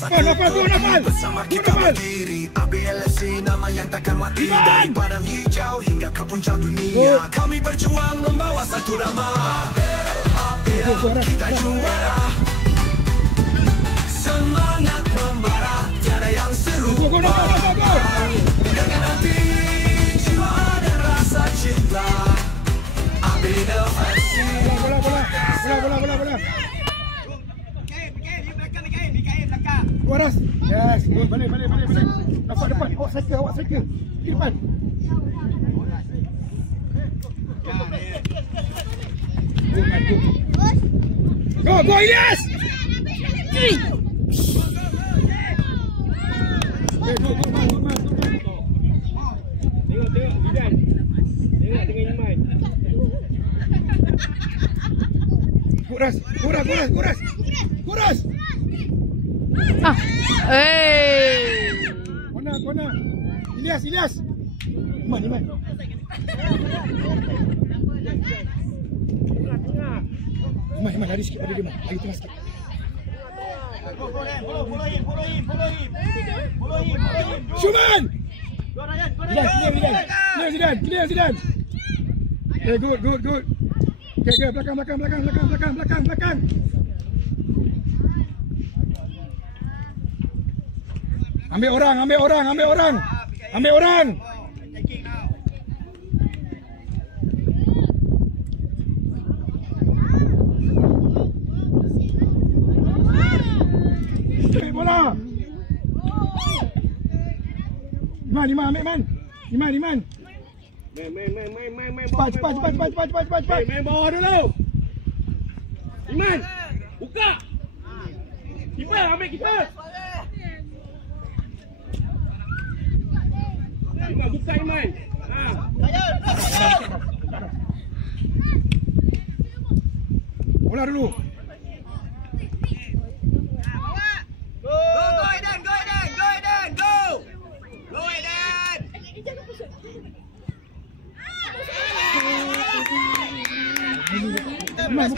Bersama kita berdiri ABLFC, nama yang takkan mati. Dari padang hijau hingga ke puncak dunia, kami berjuang membawa satu nama. Kita juara, semangat membara, tiada yang serupa. Dengan hati, jiwa dan rasa cinta, ABLFC. Bola. Waras. Yes, balik. Dapat depan. Awak cycle. Di depan. Go, yes. Go. Tengok Zidan. Tengok dengan Iman. Kuras. Kona. Ilyas. Iman. Iman, lari sikit pada dia, Iman. Lagi tengah sikit. Follow him. Shuman! Clear, Zidan. Okay, good. Okay, belakang. Ambil orang. Bola. Iman, ambil Iman. Main. Cepat. Main bawah dulu. Iman, buka. Kiper, ambil kiper. Iman, buka Iman. Bola dulu. Go Eden. Main.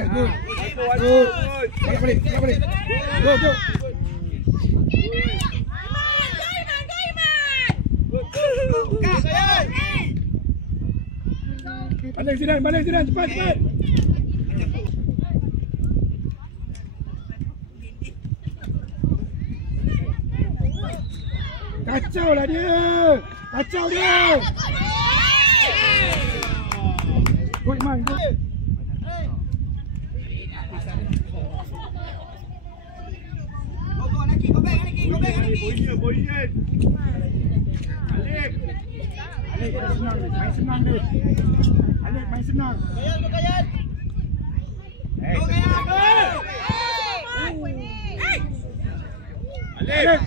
Good. Balik. Go. Balik Zidan, cepat. Kacau dia. Go Iman, go. Go back. Alik, main senang. Alik.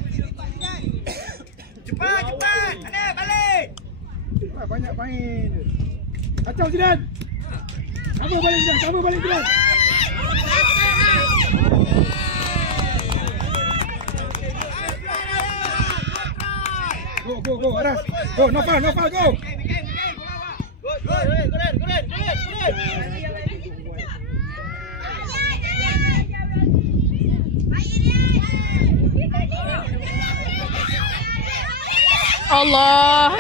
Cepat. Balik. Banyak main. Kacau Zidan. Cover balik Zidan. Go, Aras. Go, Nofal, go. Good. Allah.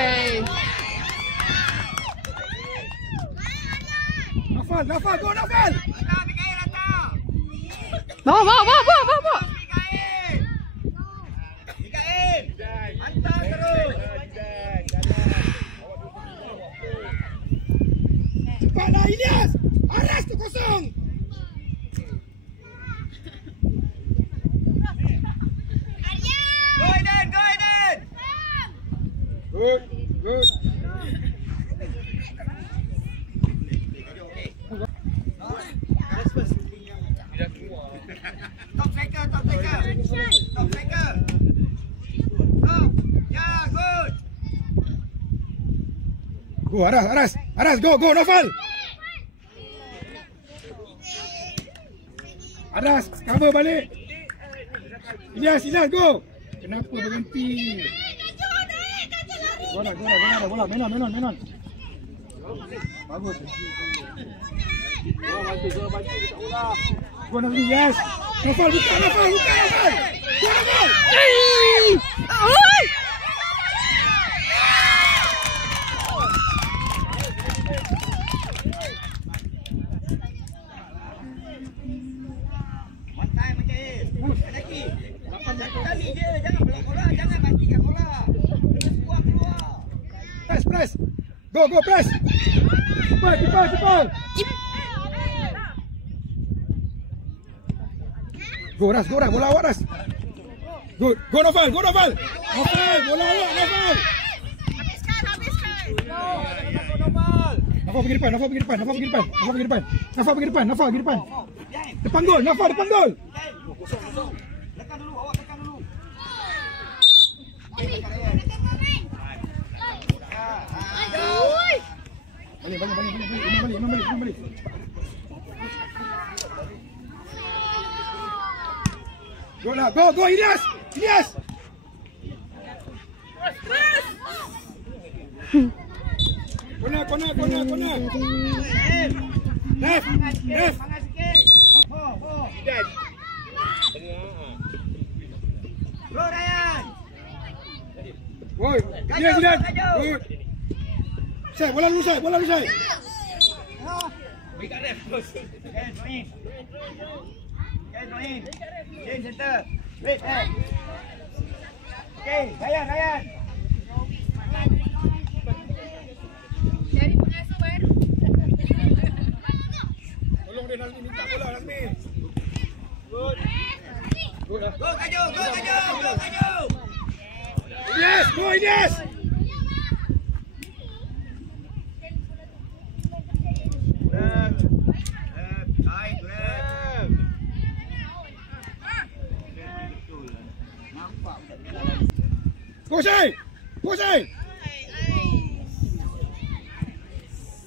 Nofal, go Nofal. Bawa. Hantar terus. Cepatlah Ilyas. Aras tu kosong. Go Eden. Good. Top striker. Ya, good. Go Aras, go Nofal. Aras, cover balik. Ilyas, go. Kenapa berhenti? Bola. Menon. Bagus. Go Nazmi, yes. Nafal, buka Nafal. Go Nafal. Oi! One time aja. Lagi. Satu kali je, jangan belak bola, jangan matikan bola. Keluar. Press. Go, press. Cepat. Go Ras, bola awak Ras. Go Nafal. Nafal, bola awak Nafal. Nafal pergi depan. Nafal pergi depan. Depan gol. Tekan dulu, awak tekan dulu. Balik. Go Ilyas. Kona. Ref. Semangat sikit. Oh. Bro Ryan. Woi, Ilyas. Good. Sai, bola lu sai. Berikan ref terus. Join. Jane center. Wait. Okay, Ryan. Dari pengasuh baru. Tolong dia Nazmi minta bola Nazmi. Good. Go Kaju. Yes, go Ilyas. Go Sai.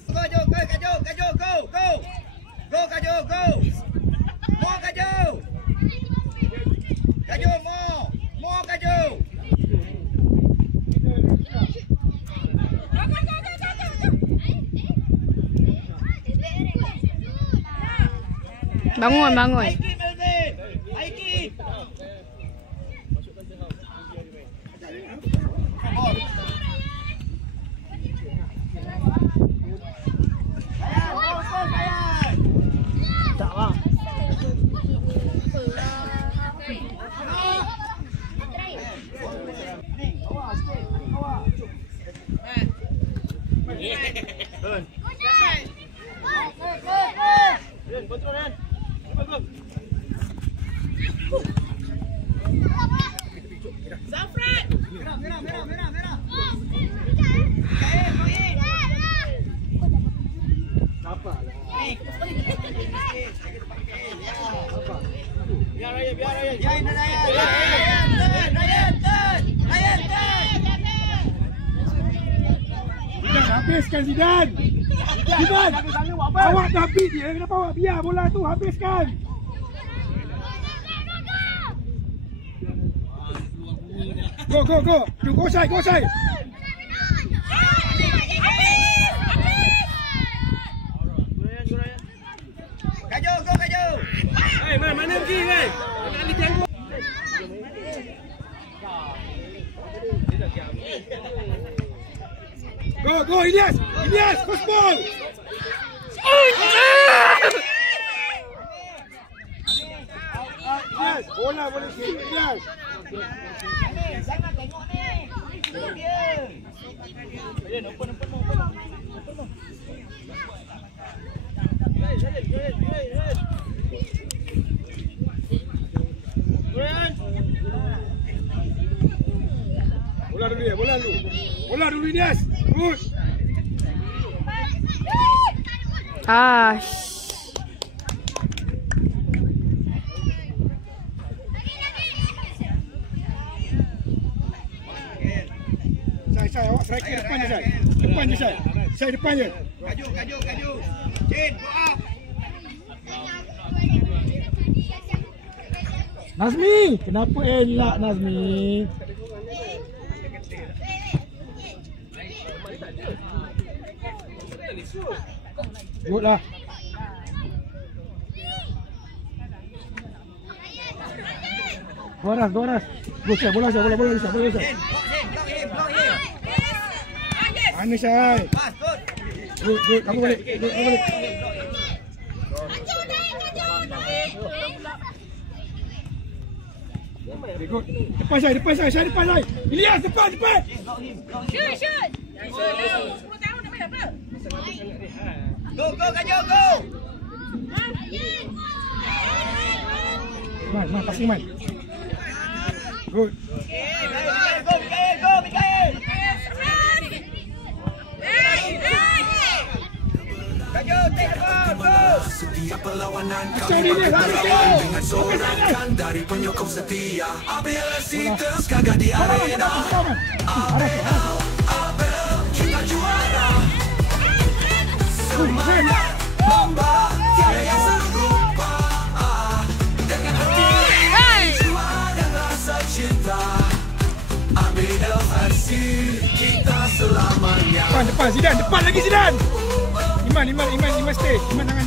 Kaju, go. Go Kaju, go. More Kaju. Kaju, more Kaju. Bangun. Aiki Melvin. Aiki. Merah. Habiskan Zidane. Awak dah beat dia. Kenapa awak biar bola tu habiskan? Go. Go Sai. Kaju. Mana pergi kan? Ali tengok. Go Ilyas, cross ball. Ilyas, bola boleh sikit Ilyas. Jangan tengok ni. Dia. Open. Bola dulu Ilyas. Good. Saya awak strike depan je saya. Depan je saya. Saya depan je. Kaju. Jin, go up. Nazmi, kenapa elak Nazmi? Good lah. Dua ras. Go, Syah, bola Syah. Block him. Anish, Syah. Pass, good. Good. Kamu balik. Very good. Depan Syah. Syah depan Syah. Ilyas, depan. Shoot. 10 tahun dah main apa? Go, Kajol, go. Man, passing man. Good. Go, Mikael. Kajol, take the ball, go. Setiap perlawanan Syah kami ni, bagi lari, perlawan Syah. dengan sorakan dari penyokong setia. ABLC terus gagah di arena. ABL kita juara. Semangat bomba tiada yang serupa. Dengan hati jiwa dan rasa cinta. ABLC kita selamanya. Depan Zidane. Depan lagi Zidane. Iman stay. Iman tangan.